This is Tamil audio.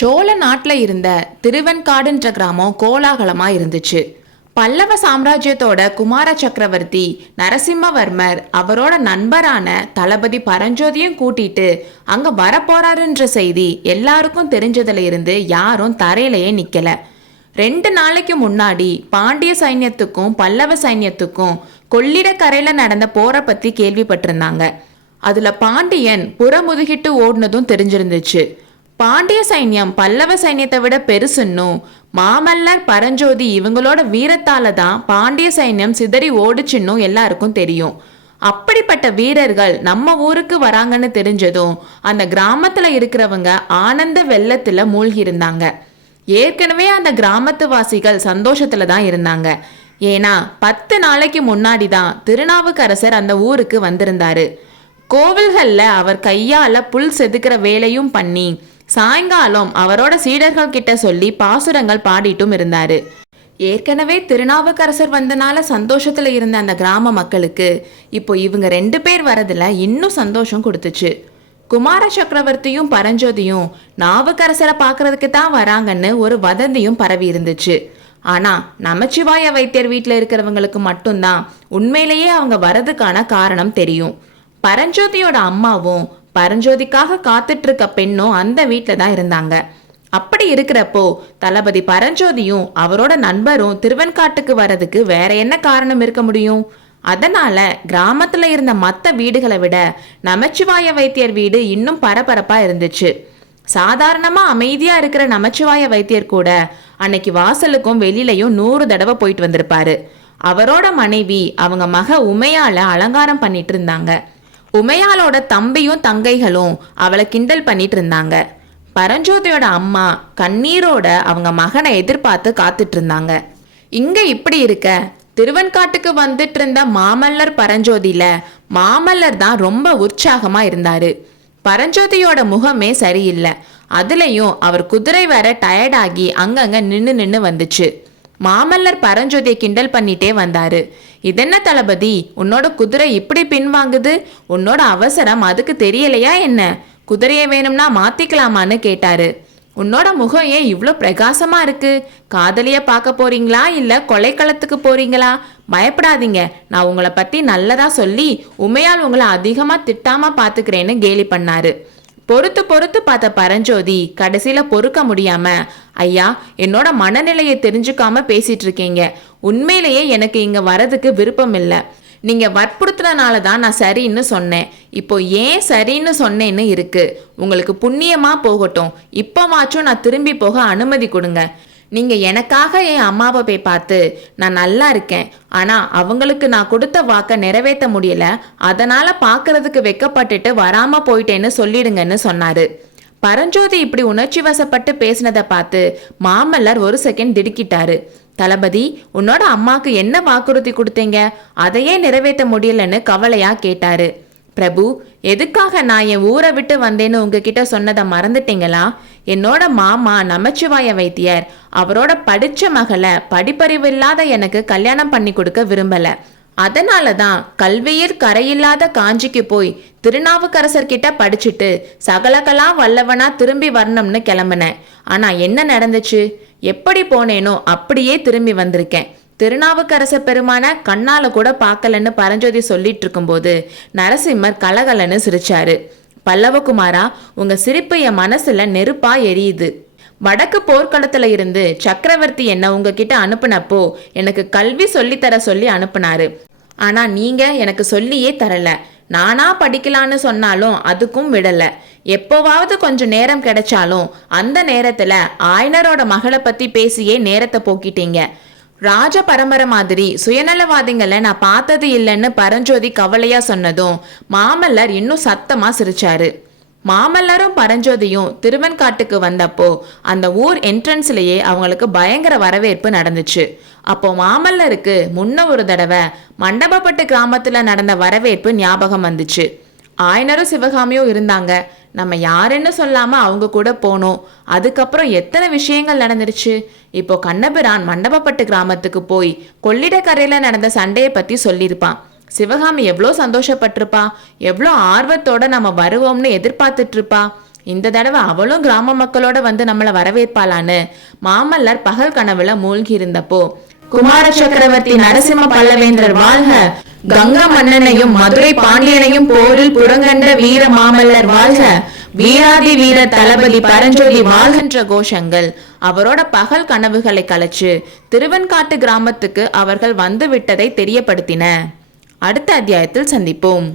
சோழ நாட்டில் இருந்த திருவெண்காடுன்ற கிராமம் கோலாகலமாக இருந்துச்சு. பல்லவ சாம்ராஜ்யத்தோட குமார சக்கரவர்த்தி நரசிம்மவர்மர் அவரோட நண்பரான தளபதி பரஞ்சோதியும் கூட்டிட்டு அங்க வரப்போறாருன்ற செய்தி எல்லாருக்கும் தெரிஞ்சதுல இருந்து யாரும் தரையிலேயே நிக்கல. 2 நாளைக்கு முன்னாடி பாண்டிய சைன்யத்துக்கும் பல்லவ சைன்யத்துக்கும் கொள்ளிடக்கரையில நடந்த போரை பத்தி கேள்விப்பட்டிருந்தாங்க. அதுல பாண்டியன் புறமுதுகிட்டு ஓடுனதும் தெரிஞ்சிருந்துச்சு. பாண்டிய சைன்யம் பல்லவ சைன்யத்தை விட பெருசுன்னும் மாமல்லர் பரஞ்சோதி இவங்களோட வீரத்தால தான் பாண்டிய சைன்யம் சிதறி ஓடுச்சுன்னும் எல்லாருக்கும் தெரியும். அப்படிப்பட்ட வீரர்கள் நம்ம ஊருக்கு வராங்கன்னு தெரிஞ்சதும் அந்த கிராமத்துல இருக்கிறவங்க ஆனந்த வெள்ளத்துல மூழ்கி இருந்தாங்க. ஏற்கனவே அந்த கிராமத்து வாசிகள் சந்தோஷத்துல தான் இருந்தாங்க. ஏன்னா 10 நாளைக்கு முன்னாடி தான் திருநாவுக்கரசர் அந்த ஊருக்கு வந்திருந்தாரு. கோவில்கள்ல அவர் கையால புல் செதுக்கிற வேலையும் பண்ணி சாயங்காலம் அவரோட சீடர்கள் கிட்ட சொல்லி பாசுரங்கள் பாடிட்டும் இருந்தாரு. ஏற்கனவே திருநாவுக்கரசர் வந்தனால சந்தோஷத்துல இருந்த அந்த கிராம மக்களுக்கு இப்போ இவங்க 2 பேர் வரதுல இன்னும் சந்தோஷம் கொடுத்துச்சு. குமார சக்கரவர்த்தியும் பரஞ்சோதியும் நாவுக்கரசரை பார்க்கறதுக்கு தான் வராங்கன்னு ஒரு வதந்தியும் பரவி இருந்துச்சு. ஆனா நமச்சிவாய வைத்தியர் வீட்டில் இருக்கிறவங்களுக்கு மட்டும்தான் உண்மையிலேயே அவங்க வரதுக்கான காரணம் தெரியும். பரஞ்சோதியோட அம்மாவும் பரஞ்சோதிக்காக காத்துட்டு இருக்க பெண்ணும் அந்த வீட்டில் தான் இருந்தாங்க. அப்படி இருக்கிறப்போ தளபதி பரஞ்சோதியும் அவரோட நண்பரும் திருவெண்காட்டுக்கு வர்றதுக்கு வேற என்ன காரணம் இருக்க முடியும்? அதனால கிராமத்துல இருந்த மற்ற வீடுகளை விட நமச்சிவாய வைத்தியர் வீடு இன்னும் பரபரப்பா இருந்துச்சு. சாதாரணமா அமைதியா இருக்கிற நமச்சிவாய வைத்தியர் கூட அன்னைக்கு வாசலுக்கும் வெளியிலையும் 100 தடவை போயிட்டு வந்திருப்பாரு. அவரோட மனைவி அவங்க மக உமையால அலங்காரம் பண்ணிட்டு இருந்தாங்க. உமையாலோட தம்பியும் தங்கைகளும் அவளை கிண்டல் பண்ணிட்டு இருந்தாங்க. பரஞ்சோதியோட அம்மா கண்ணீரோட அவங்க மகனை எதிர்பார்த்து காத்துட்டு இருந்தாங்க. இங்க இப்படி இருக்க திருவெண்காட்டுக்கு வந்துட்டு இருந்த மாமல்லர் பரஞ்சோதியில மாமல்லர் தான் ரொம்ப உற்சாகமா இருந்தாரு. பரஞ்சோதியோட முகமே சரியில்லை. அதுலயும் அவர் குதிரை வேற டயர்டாகி அங்கங்க நின்னு வந்துச்சு. மாமல்லர் பரஞ்சோதியை கிண்டல் பண்ணிட்டே வந்தாரு. இதென்ன தளபதி, உன்னோட குதிரை இப்படி பின்வாங்குது? உன்னோட அவசரம் அதுக்கு தெரியலையா என்ன? குதிரையை வேணும்னா மாத்திக்கலாமான்னு கேட்டாரு. உன்னோட முகம் ஏன் இவ்வளோ பிரகாசமா இருக்கு? காதலிய பார்க்க போறீங்களா இல்ல கொலைக்களத்துக்கு போறீங்களா? பயப்படாதீங்க, நான் உங்களை பத்தி நல்லதா சொல்லி உமையால் உங்களை அதிகமா திட்டாம பாத்துக்கிறேன்னு கேலி பண்ணாரு. பொறுத்து பார்த்த பரஞ்சோதி கடைசியில பொறுக்க முடியாம, ஐயா, என்னோட மனநிலையை தெரிஞ்சுக்காம பேசிட்டு இருக்கீங்க. உண்மையிலேயே எனக்கு இங்க வரதுக்கு விருப்பம் இல்லை. நீங்க வற்புறுத்துறதுனால தான் நான் சரின்னு சொன்னேன். இப்போ ஏன் சரின்னு சொன்னேன்னு இருக்கு. உங்களுக்கு புண்ணியமா போகட்டும். இப்போவாச்சும் நான் திரும்பி போக அனுமதி கொடுங்க. நீங்க எனக்காக என் அம்மாவை போய் பார்த்து நான் நல்லா இருக்கேன், ஆனா அவங்களுக்கு நான் கொடுத்த வாக்க நிறைவேற்ற முடியல, அதனால பார்க்கறதுக்கு வெக்கப்பட்டுட்டு வராம போயிட்டேன்னு சொல்லிடுங்கன்னு சொன்னாரு. பரஞ்சோதி இப்படி உணர்ச்சி வசப்பட்டு பேசினதை பார்த்து மாமல்லர் ஒரு செகண்ட் திடுக்கிட்டாரு. தளபதி, உன்னோட அம்மாக்கு என்ன வாக்குறுதி கொடுத்தீங்க? அதையே நிறைவேற்ற முடியலன்னு கவலையா கேட்டாரு. பிரபு, எதுக்காக நான் என் ஊரை விட்டு வந்தேன்னு உங்ககிட்ட சொன்னதை மறந்துட்டீங்களா? என்னோட மாமா நமச்சிவாய வைத்தியர் அவரோட படிச்ச மகளை படிப்பறிவு இல்லாத எனக்கு கல்யாணம் பண்ணி கொடுக்க விரும்பல. அதனாலதான் கல்வியில் கரையில்லாத காஞ்சிக்கு போய் திருநாவுக்கரசர் கிட்ட படிச்சுட்டு சகலகலா வல்லவனா திரும்பி வரணும்னு கிளம்புனேன். ஆனா என்ன நடந்துச்சு? எப்படி போனேனோ அப்படியே திரும்பி வந்திருக்கேன். திருநாவுக்கரச பெருமான கண்ணால கூட பார்க்கலன்னு பரஞ்சோதி சொல்லிட்டு இருக்கும்போது நரசிம்மர் கலகலன்னு சிரிச்சாரு. பல்லவகுமாரா, உங்க சிரிப்பு என் மனசுல நெருப்பா எரியுது. வடக்கு போர்க்களத்துல இருந்து சக்கரவர்த்தி என்ன உங்ககிட்ட அனுப்புனப்போ எனக்கு கல்வி சொல்லித்தர சொல்லி அனுப்புனாரு. ஆனா நீங்க எனக்கு சொல்லியே தரல. நானா படிக்கலான்னு சொன்னாலும் அதுக்கும் விடல. எப்போவாவது கொஞ்சம் நேரம் கிடைச்சாலும் அந்த நேரத்துல ஆயனரோட மகளை பத்தி பேசியே நேரத்தை போக்கிட்டீங்க. ராஜ பரம்பரை மாதிரி சுயநலவாதிகளை நான் பார்த்தது இல்லைன்னு பரஞ்சோதி கவலையா சொன்னதும் மாமல்லர் இன்னும் சத்தமா சிரிச்சாரு. மாமல்லரும் பரஞ்சோதியும் திருவெண்காட்டுக்கு வந்தப்போ அந்த ஊர் என்ட்ரன்ஸ்லயே அவங்களுக்கு பயங்கர வரவேற்பு நடந்துச்சு. அப்போ மாமல்லருக்கு முன்ன ஒரு தடவை மண்டபப்பட்டு கிராமத்துல நடந்த வரவேற்பு ஞாபகம் வந்துச்சு. ஆயனரும் சிவகாமியும் இருந்தாங்க. நம்ம யாருன்னு சொல்லாம அவங்க கூட போனோம். அதுக்கப்புறம் எத்தனை விஷயங்கள் நடந்துருச்சு. இப்போ கண்ணபிரான் மண்டபப்பட்டு கிராமத்துக்கு போய் கொள்ளிடக்கரையில நடந்த சண்டையை பத்தி சொல்லியிருப்பான். சிவகாமி எவ்வளோ சந்தோஷப்பட்டிருப்பா, எவ்வளோ ஆர்வத்தோட நம்ம வருவோம்னு எதிர்பார்த்துட்டு இருப்பா. இந்த தடவை அவளும் கிராம மக்களோட வந்து நம்மளை வரவேற்பாளான்னு மாமல்லர் பகல் கனவுல மூழ்கி இருந்தப்போ, குமார சக்கரவர்த்தி நரசிம்ம பல்லவேந்தர் வாழ்க, கங்கா மன்னனையும் மதுரை பாண்டியனையும் போரில் புறங்கண்ட வீர மாமல்லர் வாழ்க, வீராதி வீர தளபதி பரஞ்சோதி வாழ்கின்ற கோஷங்கள் அவரோட பகல் கனவுகளை கலைச்சு திருவெண்காட்டு கிராமத்துக்கு அவர்கள் வந்து விட்டதை தெரியப்படுத்தின. அடுத்த அத்தியாயத்தில் சந்திப்போம்.